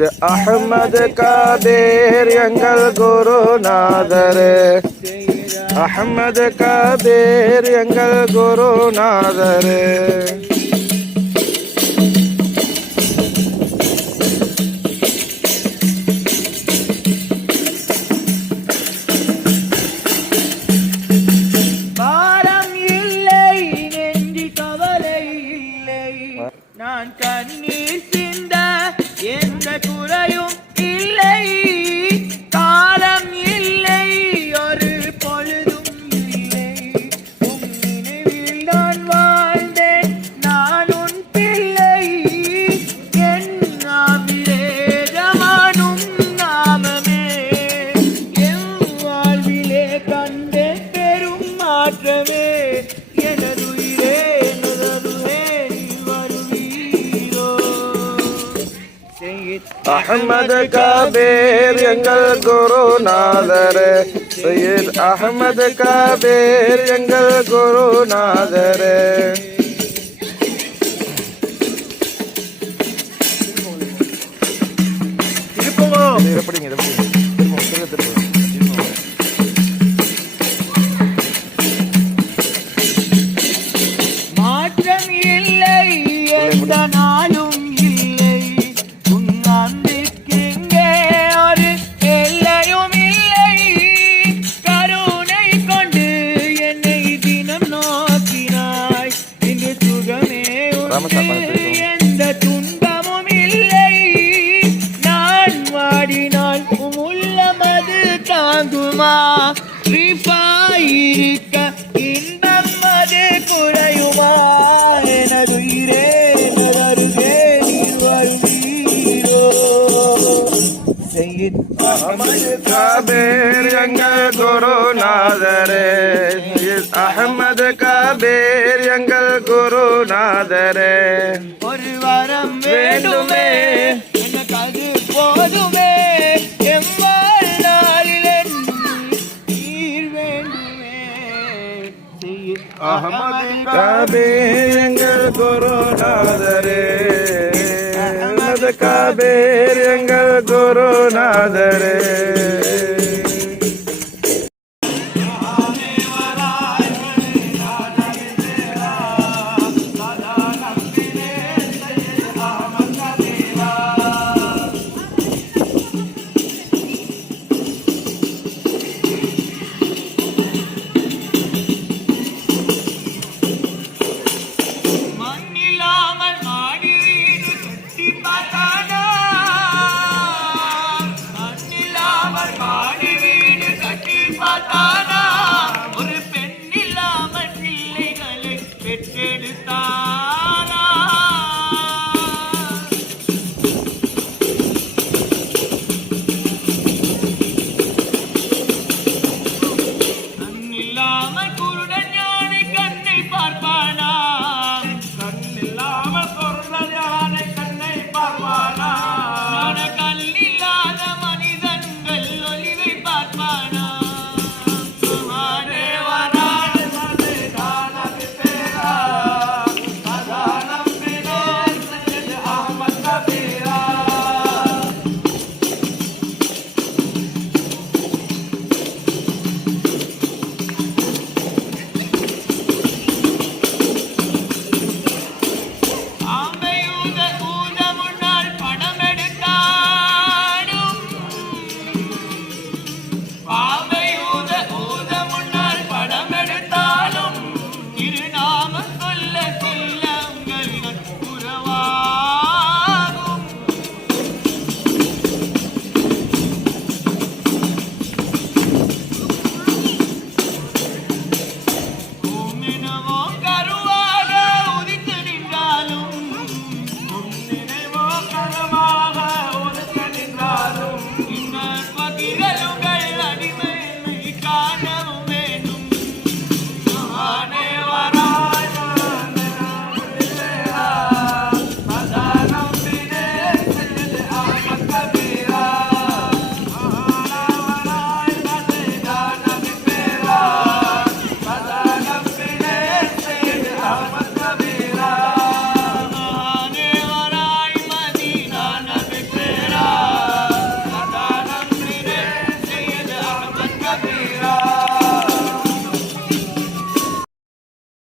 இது அஹமது காதேர் எங்கள் குருநாதர். அஹமது காதேர் எங்கள் குருநாதர். Murayo y Ley. அஹமது காபேர் எங்கள் குருநாதர். சையத் அஹமது காபேர் எங்கள் குருநாதர். எப்படிங்க எப்படிங்க? Salamat sa pag கபீர் எங்க குருநாதரே அஹமது கபீர் எங்கள் குருநாதரே. ஒரு வாரம் வேண்டுமே எனக்கு அது போதுமே. எவ்வாறு நாளிலே நீர் வேண்டுமே? அஹமது கபீர் எங்கள் குருநாதரே. அஹமது கபீர் எங்கள் குருநாதரே.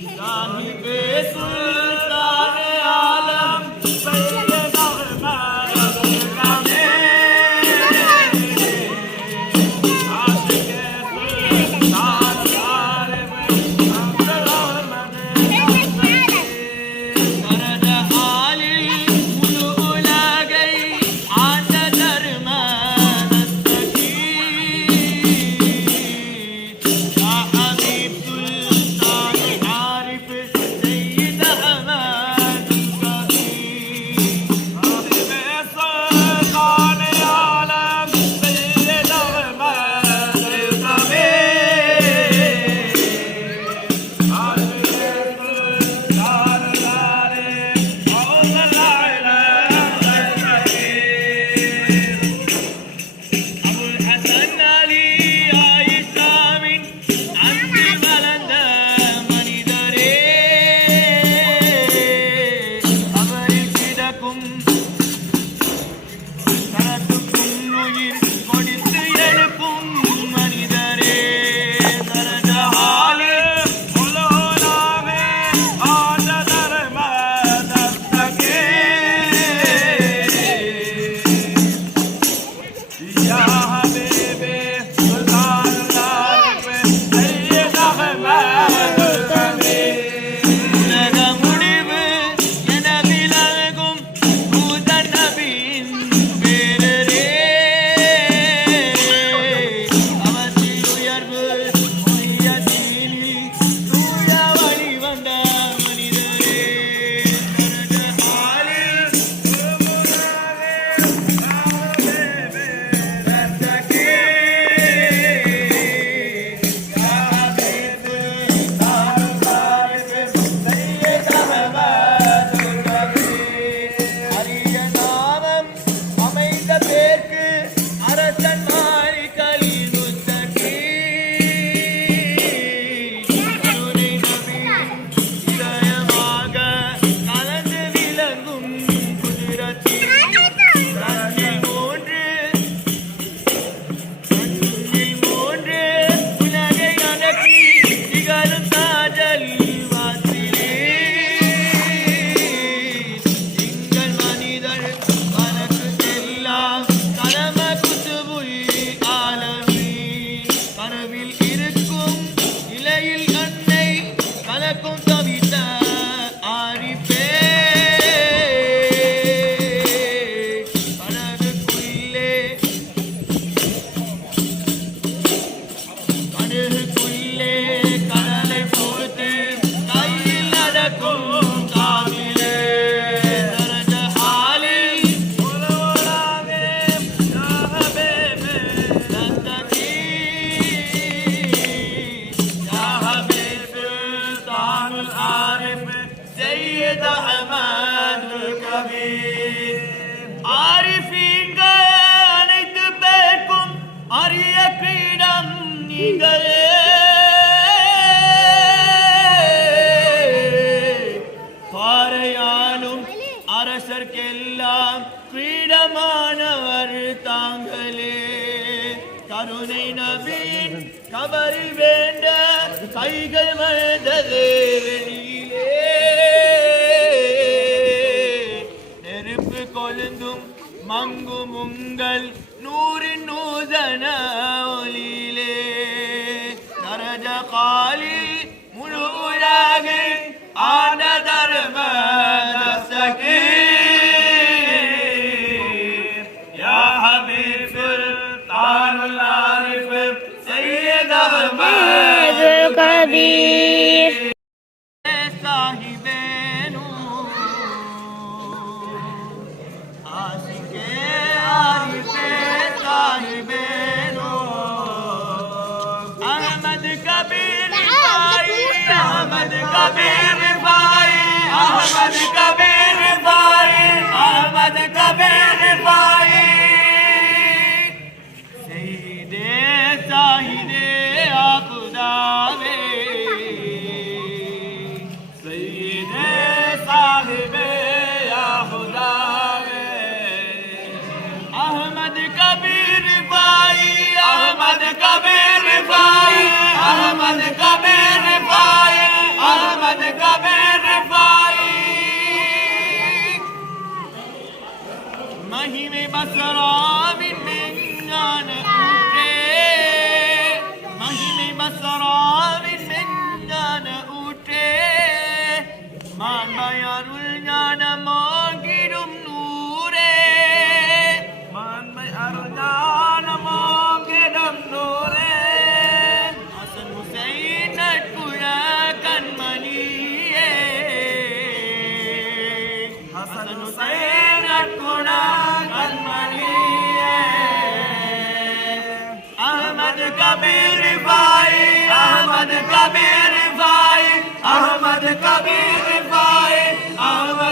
Hey. No. அருள் வேண்ட கைகள் மறந்த தேவனிலே நெருப்பு கொழுந்தும் மங்கும் உங்கள் நூறின் நூதன ஒலியிலே நரஜ காலில் முழு உலகில் ஆன தர்ம Nabi. Nabi.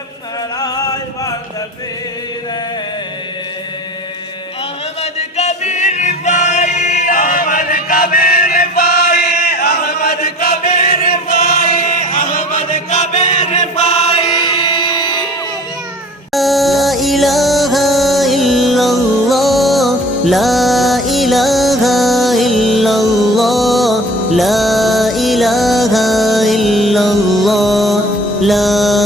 ਮਹਾਰਾਜ ਵਰਦ ਪੀਰੇ ਅਹਿਮਦ ਕਬੀਰ ਭਾਈ ਅਹਿਮਦ ਕਬੀਰ ਭਾਈ ਅਹਿਮਦ ਕਬੀਰ ਭਾਈ ਅਹਿਮਦ ਕਬੀਰ ਭਾਈ لا إله إلا الله لا إله إلا الله لا إله إلا الله لا